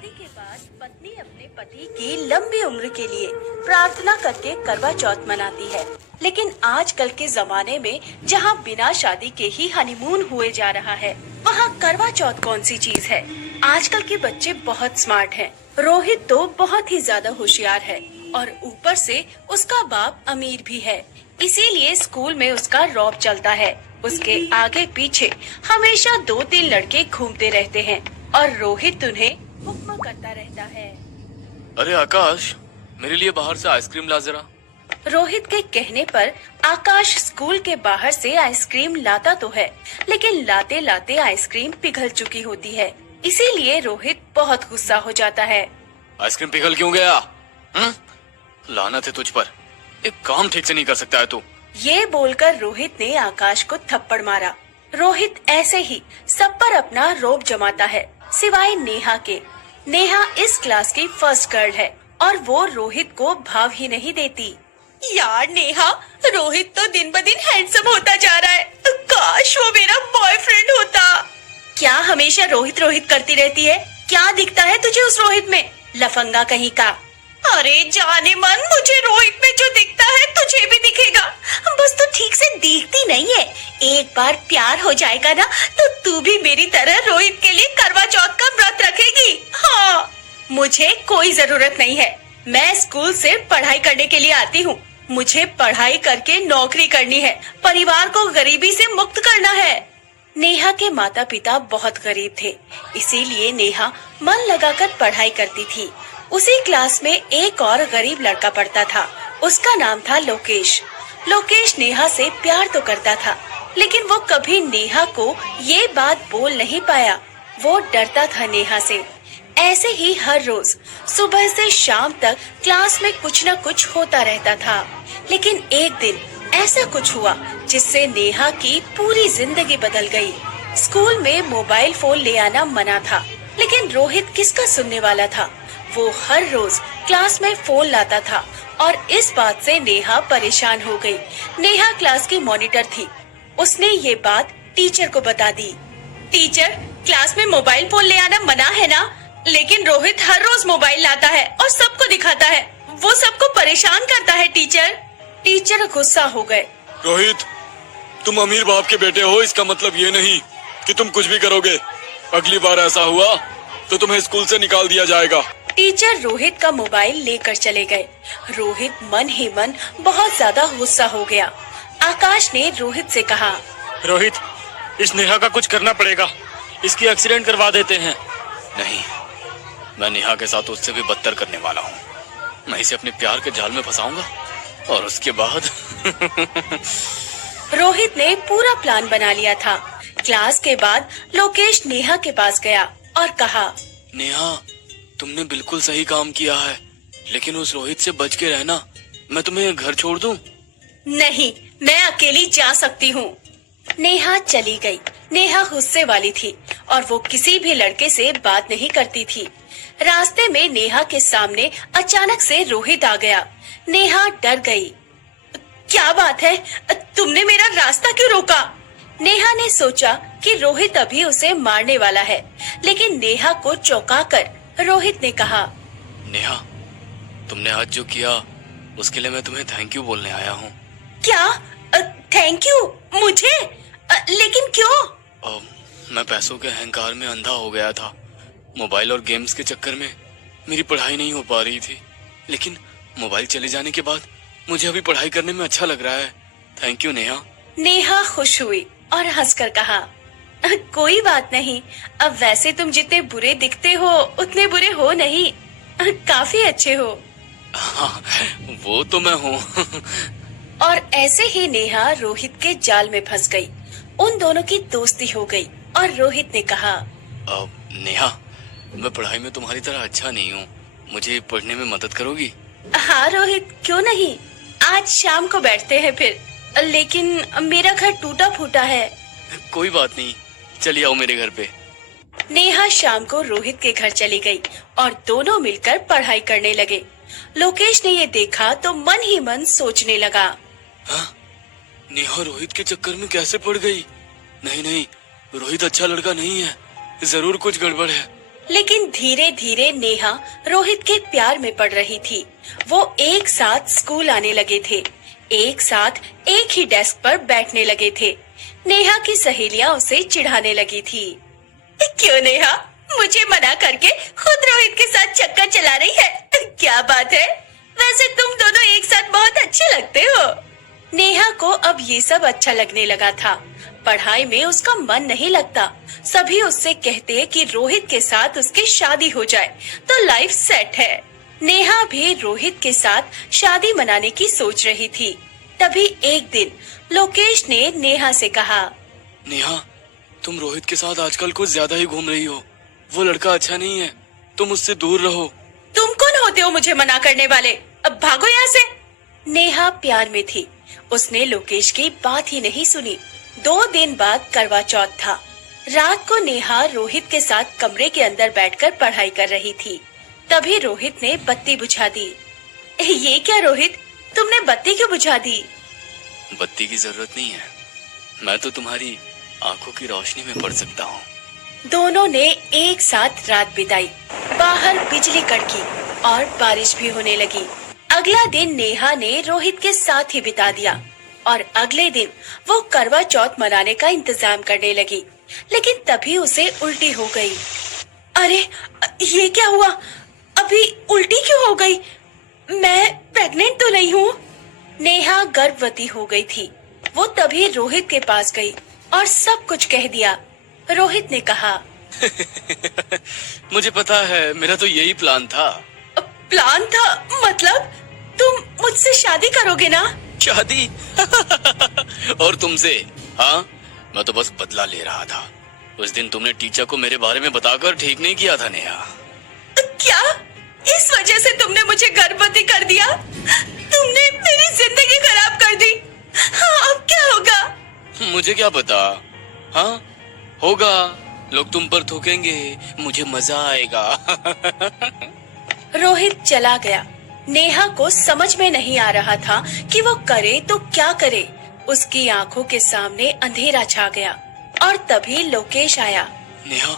शादी के बाद पत्नी अपने पति की लंबी उम्र के लिए प्रार्थना करके करवा चौथ मनाती है। लेकिन आजकल के जमाने में जहां बिना शादी के ही हनीमून हुए जा रहा है, वहां करवा चौथ कौन सी चीज है। आजकल के बच्चे बहुत स्मार्ट हैं। रोहित तो बहुत ही ज्यादा होशियार है और ऊपर से उसका बाप अमीर भी है, इसीलिए स्कूल में उसका रौब चलता है। उसके आगे पीछे हमेशा 2-3 लड़के घूमते रहते हैं और रोहित उन्हें हुक्म करता रहता है। अरे आकाश, मेरे लिए बाहर से आइसक्रीम ला जरा। रोहित के कहने पर आकाश स्कूल के बाहर से आइसक्रीम लाता तो है, लेकिन लाते लाते आइसक्रीम पिघल चुकी होती है। इसीलिए रोहित बहुत गुस्सा हो जाता है। आइसक्रीम पिघल क्यों गया? लानत है तुझ पर, एक काम ठीक से नहीं कर सकता है तू। ये बोलकर रोहित ने आकाश को थप्पड़ मारा। रोहित ऐसे ही सब पर अपना रौब जमाता है, सिवाय नेहा के। नेहा इस क्लास की फर्स्ट गर्ल है और वो रोहित को भाव ही नहीं देती। यार नेहा, रोहित तो दिन ब दिन हैंडसम होता जा रहा है। काश वो मेरा बॉयफ्रेंड होता। क्या हमेशा रोहित रोहित करती रहती है? क्या दिखता है तुझे उस रोहित में, लफंगा कहीं का? अरे जाने मन, मुझे रोहित में जो दिखता है तुझे भी दिखेगा। बस तू ठीक से दिखती नहीं है। एक बार प्यार हो जाएगा ना तो तू भी मेरी तरह रोहित के लिए करवा चौथ का व्रत रखेगी। हाँ, मुझे कोई जरूरत नहीं है। मैं स्कूल से पढ़ाई करने के लिए आती हूँ। मुझे पढ़ाई करके नौकरी करनी है, परिवार को गरीबी से मुक्त करना है। नेहा के माता पिता बहुत गरीब थे, इसीलिए नेहा मन लगाकर पढ़ाई करती थी। उसी क्लास में एक और गरीब लड़का पढ़ता था। उसका नाम था लोकेश। लोकेश नेहा से प्यार तो करता था, लेकिन वो कभी नेहा को ये बात बोल नहीं पाया। वो डरता था नेहा से। ऐसे ही हर रोज सुबह से शाम तक क्लास में कुछ न कुछ होता रहता था। लेकिन एक दिन ऐसा कुछ हुआ जिससे नेहा की पूरी जिंदगी बदल गई। स्कूल में मोबाइल फोन ले आना मना था, लेकिन रोहित किसका सुनने वाला था। वो हर रोज क्लास में फोन लाता था और इस बात से नेहा परेशान हो गई। नेहा क्लास की मॉनिटर थी। उसने ये बात टीचर को बता दी। टीचर, क्लास में मोबाइल फोन ले आना मना है ना, लेकिन रोहित हर रोज मोबाइल लाता है और सबको दिखाता है। वो सबको परेशान करता है टीचर। टीचर गुस्सा हो गए। रोहित, तुम अमीर बाप के बेटे हो, इसका मतलब ये नहीं कि तुम कुछ भी करोगे। अगली बार ऐसा हुआ तो तुम्हें स्कूल से निकाल दिया जाएगा। टीचर रोहित का मोबाइल लेकर चले गए। रोहित मन ही मन बहुत ज्यादा गुस्सा हो गया। आकाश ने रोहित से कहा, रोहित, इस नेहा का कुछ करना पड़ेगा। इसकी एक्सीडेंट करवा देते हैं। नहीं, मैं नेहा के साथ उससे भी बदतर करने वाला हूँ। मैं इसे अपने प्यार के जाल में फंसाऊंगा और उसके बाद रोहित ने पूरा प्लान बना लिया था। क्लास के बाद लोकेश नेहा के पास गया और कहा, नेहा, तुमने बिल्कुल सही काम किया है, लेकिन उस रोहित से बच के रहना। मैं तुम्हें घर छोड़ दूं? नहीं, मैं अकेली जा सकती हूँ। नेहा चली गई। नेहा गुस्से वाली थी और वो किसी भी लड़के से बात नहीं करती थी। रास्ते में नेहा के सामने अचानक से रोहित आ गया। नेहा डर गई। क्या बात है, तुमने मेरा रास्ता क्यों रोका? नेहा ने सोचा कि रोहित अभी उसे मारने वाला है, लेकिन नेहा को चौंकाकर रोहित ने कहा, नेहा, तुमने आज जो किया उसके लिए मैं तुम्हें थैंक यू बोलने आया हूँ। क्या? थैंक यू मुझे? लेकिन क्यों? मैं पैसों के अहंकार में अंधा हो गया था। मोबाइल और गेम्स के चक्कर में मेरी पढ़ाई नहीं हो पा रही थी, लेकिन मोबाइल चले जाने के बाद मुझे अभी पढ़ाई करने में अच्छा लग रहा है। Thank you Neha. नेहा खुश हुई और हंसकर कहा, कोई बात नहीं। अब वैसे तुम जितने बुरे दिखते हो उतने बुरे हो नहीं, काफी अच्छे हो। हाँ, वो तो मैं हूँ। और ऐसे ही नेहा रोहित के जाल में फंस गई। उन दोनों की दोस्ती हो गई और रोहित ने कहा, नेहा, मैं पढ़ाई में तुम्हारी तरह अच्छा नहीं हूँ, मुझे पढ़ने में मदद करोगी? हाँ रोहित, क्यों नहीं। आज शाम को बैठते हैं फिर, लेकिन मेरा घर टूटा फूटा है। कोई बात नहीं, चलिए आओ मेरे घर पे। नेहा शाम को रोहित के घर चली गई और दोनों मिलकर पढ़ाई करने लगे। लोकेश ने ये देखा तो मन ही मन सोचने लगा, हाँ? नेहा रोहित के चक्कर में कैसे पड़ गई? नहीं नहीं, रोहित अच्छा लड़का नहीं है, जरूर कुछ गड़बड़ है। लेकिन धीरे धीरे नेहा रोहित के प्यार में पड़ रही थी। वो एक साथ स्कूल आने लगे थे, एक साथ एक ही डेस्क पर बैठने लगे थे। नेहा की सहेलियां उसे चिढ़ाने लगी थी। क्यों नेहा, मुझे मना करके खुद रोहित के साथ चक्कर चला रही है? क्या बात है, वैसे तुम दोनों एक साथ बहुत अच्छे लगते हो। नेहा को अब ये सब अच्छा लगने लगा था। पढ़ाई में उसका मन नहीं लगता। सभी उससे कहते कि रोहित के साथ उसकी शादी हो जाए तो लाइफ सेट है। नेहा भी रोहित के साथ शादी मनाने की सोच रही थी। तभी एक दिन लोकेश ने नेहा से कहा, नेहा, तुम रोहित के साथ आजकल कुछ ज्यादा ही घूम रही हो। वो लड़का अच्छा नहीं है, तुम उससे दूर रहो। तुम कौन होते हो मुझे मना करने वाले? अब भागो यहाँ से। नेहा प्यार में थी, उसने लोकेश की बात ही नहीं सुनी। 2 दिन बाद करवा चौथ था। रात को नेहा रोहित के साथ कमरे के अंदर बैठकर पढ़ाई कर रही थी। तभी रोहित ने बत्ती बुझा दी। ये क्या रोहित, तुमने बत्ती क्यों बुझा दी? बत्ती की जरूरत नहीं है, मैं तो तुम्हारी आंखों की रोशनी में पढ़ सकता हूँ। दोनों ने एक साथ रात बिताई। बाहर बिजली कड़की और बारिश भी होने लगी। अगला दिन नेहा ने रोहित के साथ ही बिता दिया और अगले दिन वो करवा चौथ मनाने का इंतजाम करने लगी। लेकिन तभी उसे उल्टी हो गई। अरे ये क्या हुआ? अभी उल्टी क्यों हो गई? मैं प्रेग्नेंट तो नहीं हूँ? नेहा गर्भवती हो गई थी। वो तभी रोहित के पास गई और सब कुछ कह दिया। रोहित ने कहा, मुझे पता है, मेरा तो यही प्लान था। प्लान था? मतलब तुम मुझसे शादी करोगे ना? शादी? और तुमसे? हाँ, मैं तो बस बदला ले रहा था। उस दिन तुमने टीचर को मेरे बारे में बताकर ठीक नहीं किया था नेहा। क्या? इस वजह से तुमने मुझे गर्भवती कर दिया? तुमने मेरी जिंदगी खराब कर दी। हाँ, अब क्या होगा? मुझे क्या पता। हाँ, होगा, लोग तुम पर थूकेंगे, मुझे मजा आएगा। रोहित चला गया। नेहा को समझ में नहीं आ रहा था कि वो करे तो क्या करे। उसकी आंखों के सामने अंधेरा छा गया और तभी लोकेश आया। नेहा,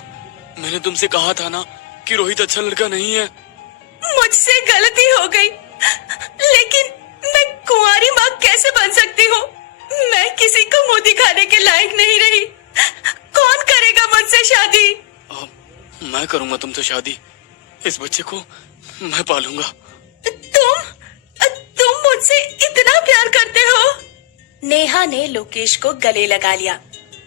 मैंने तुमसे कहा था ना कि रोहित अच्छा लड़का नहीं है। मुझसे गलती हो गई, लेकिन मैं कुंवारी माँ कैसे बन सकती हूँ? मैं किसी को मुंह दिखाने के लायक नहीं रही। कौन करेगा मुझसे शादी? मैं करूंगा तुमसे शादी। इस बच्चे को मैं पालूंगा। तुम मुझसे इतना प्यार करते हो? नेहा ने लोकेश को गले लगा लिया।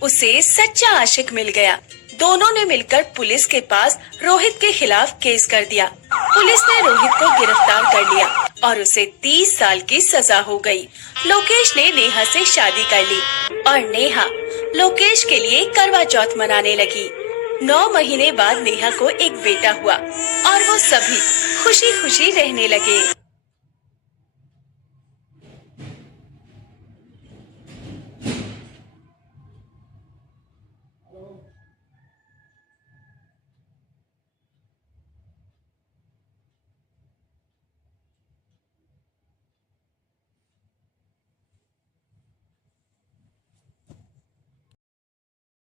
उसे सच्चा आशिक मिल गया। दोनों ने मिलकर पुलिस के पास रोहित के खिलाफ केस कर दिया। पुलिस ने रोहित को गिरफ्तार कर लिया और उसे 30 साल की सजा हो गई। लोकेश ने नेहा से शादी कर ली और नेहा लोकेश के लिए करवा चौथ मनाने लगी। 9 महीने बाद नेहा को एक बेटा हुआ और वो सभी खुशी खुशी रहने लगे।